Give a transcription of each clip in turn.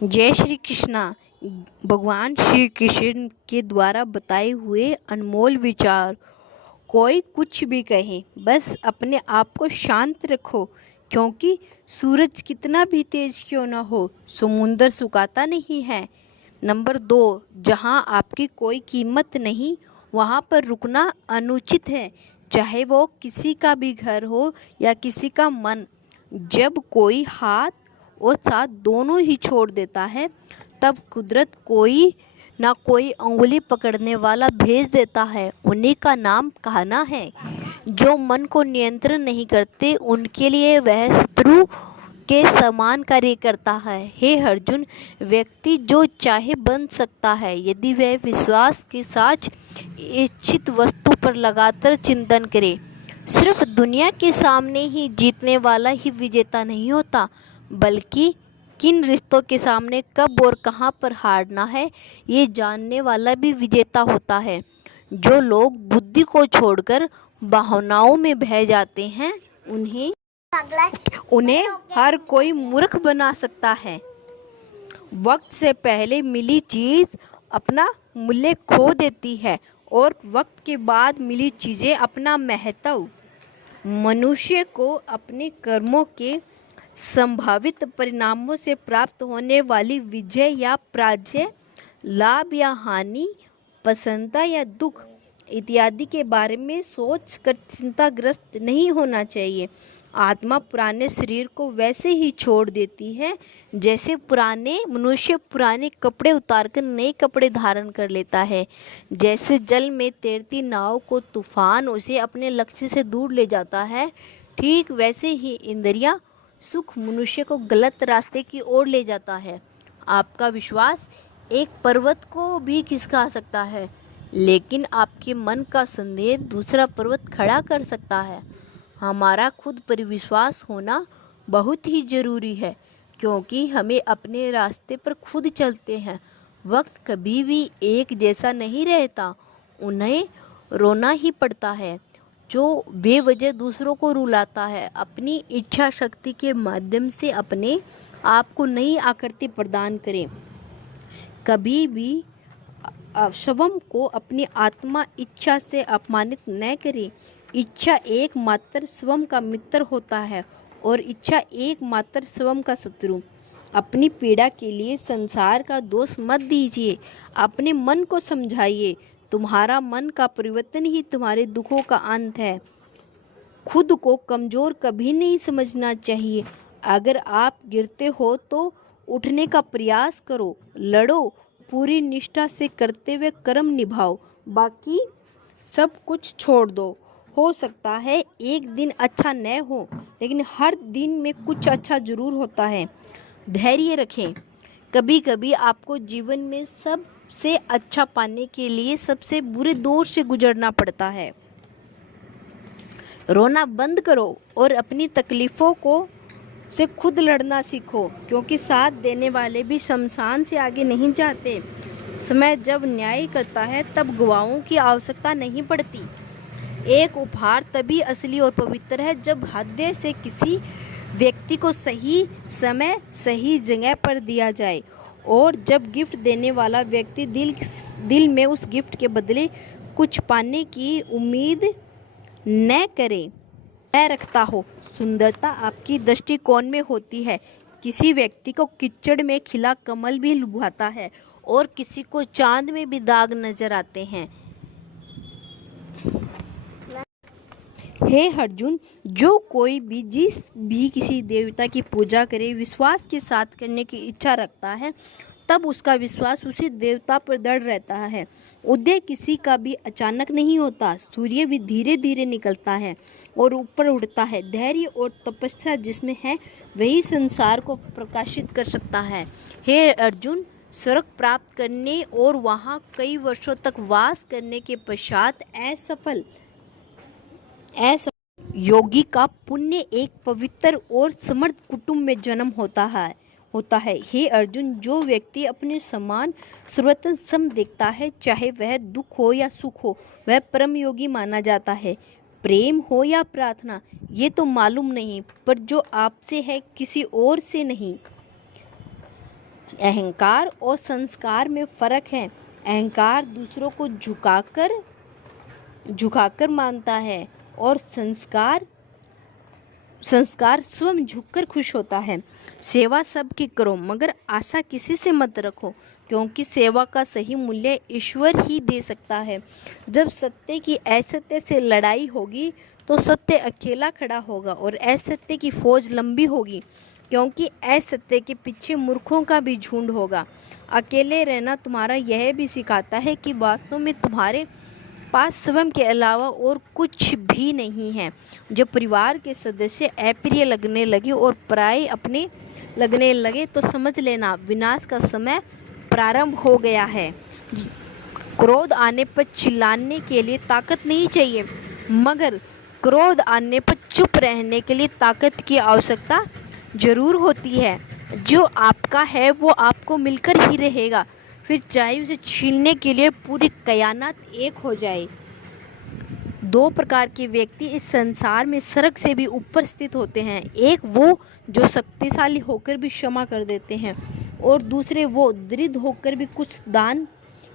जय श्री कृष्णा। भगवान श्री कृष्ण के द्वारा बताए हुए अनमोल विचार। कोई कुछ भी कहे, बस अपने आप को शांत रखो, क्योंकि सूरज कितना भी तेज क्यों ना हो, समुंदर सुखाता नहीं है। नंबर 2, जहाँ आपकी कोई कीमत नहीं वहाँ पर रुकना अनुचित है, चाहे वो किसी का भी घर हो या किसी का मन। जब कोई हाथ और साथ दोनों ही छोड़ देता है, तब कुदरत कोई ना कोई उंगली पकड़ने वाला भेज देता है। उन्हीं का नाम कहना है। जो मन को नियंत्रण नहीं करते, उनके लिए वह शत्रु के समान कार्य करता है। हे अर्जुन, व्यक्ति जो चाहे बन सकता है, यदि वह विश्वास के साथ इच्छित वस्तु पर लगातार चिंतन करे। सिर्फ दुनिया के सामने ही जीतने वाला ही विजेता नहीं होता, बल्कि किन रिश्तों के सामने कब और कहाँ पर हारना है, ये जानने वाला भी विजेता होता है। जो लोग बुद्धि को छोड़कर भावनाओं में बह जाते हैं, उन्हें हर कोई मूर्ख बना सकता है। वक्त से पहले मिली चीज़ अपना मूल्य खो देती है और वक्त के बाद मिली चीज़ें अपना महत्व। मनुष्य को अपने कर्मों के संभावित परिणामों से प्राप्त होने वाली विजय या पराजय, लाभ या हानि, प्रसन्नता या दुख इत्यादि के बारे में सोच कर चिंताग्रस्त नहीं होना चाहिए। आत्मा पुराने शरीर को वैसे ही छोड़ देती है जैसे पुराने मनुष्य पुराने कपड़े उतारकर नए कपड़े धारण कर लेता है। जैसे जल में तैरती नाव को तूफान उसे अपने लक्ष्य से दूर ले जाता है, ठीक वैसे ही इंद्रियां सुख मनुष्य को गलत रास्ते की ओर ले जाता है। आपका विश्वास एक पर्वत को भी खिसका सकता है, लेकिन आपके मन का संदेह दूसरा पर्वत खड़ा कर सकता है। हमारा खुद पर विश्वास होना बहुत ही ज़रूरी है, क्योंकि हमें अपने रास्ते पर खुद चलते हैं। वक्त कभी भी एक जैसा नहीं रहता, उन्हें रोना ही पड़ता है। जो बेवजह दूसरों को रुलाता है, अपनी इच्छा शक्ति के माध्यम से अपने आप को नई आकृति प्रदान करें। कभी भी स्वयं को अपनी आत्मा इच्छा से अपमानित न करें। इच्छा एकमात्र स्वयं का मित्र होता है और इच्छा एकमात्र स्वयं का शत्रु। अपनी पीड़ा के लिए संसार का दोष मत दीजिए, अपने मन को समझाइए। तुम्हारा मन का परिवर्तन ही तुम्हारे दुखों का अंत है। खुद को कमज़ोर कभी नहीं समझना चाहिए। अगर आप गिरते हो तो उठने का प्रयास करो, लड़ो, पूरी निष्ठा से करते हुए कर्म निभाओ, बाकी सब कुछ छोड़ दो। हो सकता है एक दिन अच्छा न हो, लेकिन हर दिन में कुछ अच्छा जरूर होता है। धैर्य रखें। कभी कभी आपको जीवन में सबसे अच्छा पाने के लिए सबसे बुरे दौर से गुजरना पड़ता है। रोना बंद करो और अपनी तकलीफ़ों को से खुद लड़ना सीखो, क्योंकि साथ देने वाले भी शमशान से आगे नहीं जाते। समय जब न्याय करता है, तब गवाहों की आवश्यकता नहीं पड़ती। एक उपहार तभी असली और पवित्र है जब हृदय से किसी व्यक्ति को सही समय सही जगह पर दिया जाए, और जब गिफ्ट देने वाला व्यक्ति दिल में उस गिफ्ट के बदले कुछ पाने की उम्मीद न करे, न रखता हो। सुंदरता आपकी दृष्टिकोण में होती है। किसी व्यक्ति को कीचड़ में खिला कमल भी लुभाता है और किसी को चांद में भी दाग नजर आते हैं। हे अर्जुन, जो कोई भी जिस भी किसी देवता की पूजा करे, विश्वास के साथ करने की इच्छा रखता है, तब उसका विश्वास उसी देवता पर दृढ़ रहता है। उदय किसी का भी अचानक नहीं होता। सूर्य भी धीरे धीरे निकलता है और ऊपर उड़ता है। धैर्य और तपस्या जिसमें है, वही संसार को प्रकाशित कर सकता है। हे अर्जुन, स्वर्ग प्राप्त करने और वहाँ कई वर्षों तक वास करने के पश्चात असफल योगी का पुण्य एक पवित्र और समर्थ कुटुंब में जन्म होता है। हे अर्जुन, जो व्यक्ति अपने समान सर्वत्र सम देखता है, चाहे वह दुख हो या सुख हो, वह परम योगी माना जाता है। प्रेम हो या प्रार्थना, ये तो मालूम नहीं, पर जो आपसे है किसी और से नहीं। अहंकार और संस्कार में फ़र्क है। अहंकार दूसरों को झुकाकर मानता है और संस्कार स्वयं झुककर खुश होता है। सेवा सबकी करो मगर आशा किसी से मत रखो, क्योंकि सेवा का सही मूल्य ईश्वर ही दे सकता है। जब सत्य की असत्य से लड़ाई होगी तो सत्य अकेला खड़ा होगा और असत्य की फौज लंबी होगी, क्योंकि असत्य के पीछे मूर्खों का भी झुंड होगा। अकेले रहना तुम्हारा यह भी सिखाता है कि वास्तव में तुम्हारे पास स्वयं के अलावा और कुछ भी नहीं है। जब परिवार के सदस्य अप्रिय लगने लगे और पराये अपने लगने लगे तो समझ लेना विनाश का समय प्रारंभ हो गया है। क्रोध आने पर चिल्लाने के लिए ताकत नहीं चाहिए, मगर क्रोध आने पर चुप रहने के लिए ताकत की आवश्यकता जरूर होती है। जो आपका है वो आपको मिलकर ही रहेगा, फिर चाहे उसे छीनने के लिए पूरी कायनात एक हो जाए। दो प्रकार के व्यक्ति इस संसार में स्वर्ग से भी ऊपर स्थित होते हैं। एक वो जो शक्तिशाली होकर भी क्षमा कर देते हैं और दूसरे वो दृढ़ होकर भी कुछ दान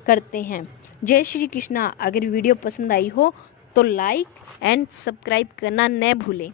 करते हैं। जय श्री कृष्णा। अगर वीडियो पसंद आई हो तो लाइक एंड सब्सक्राइब करना न भूलें।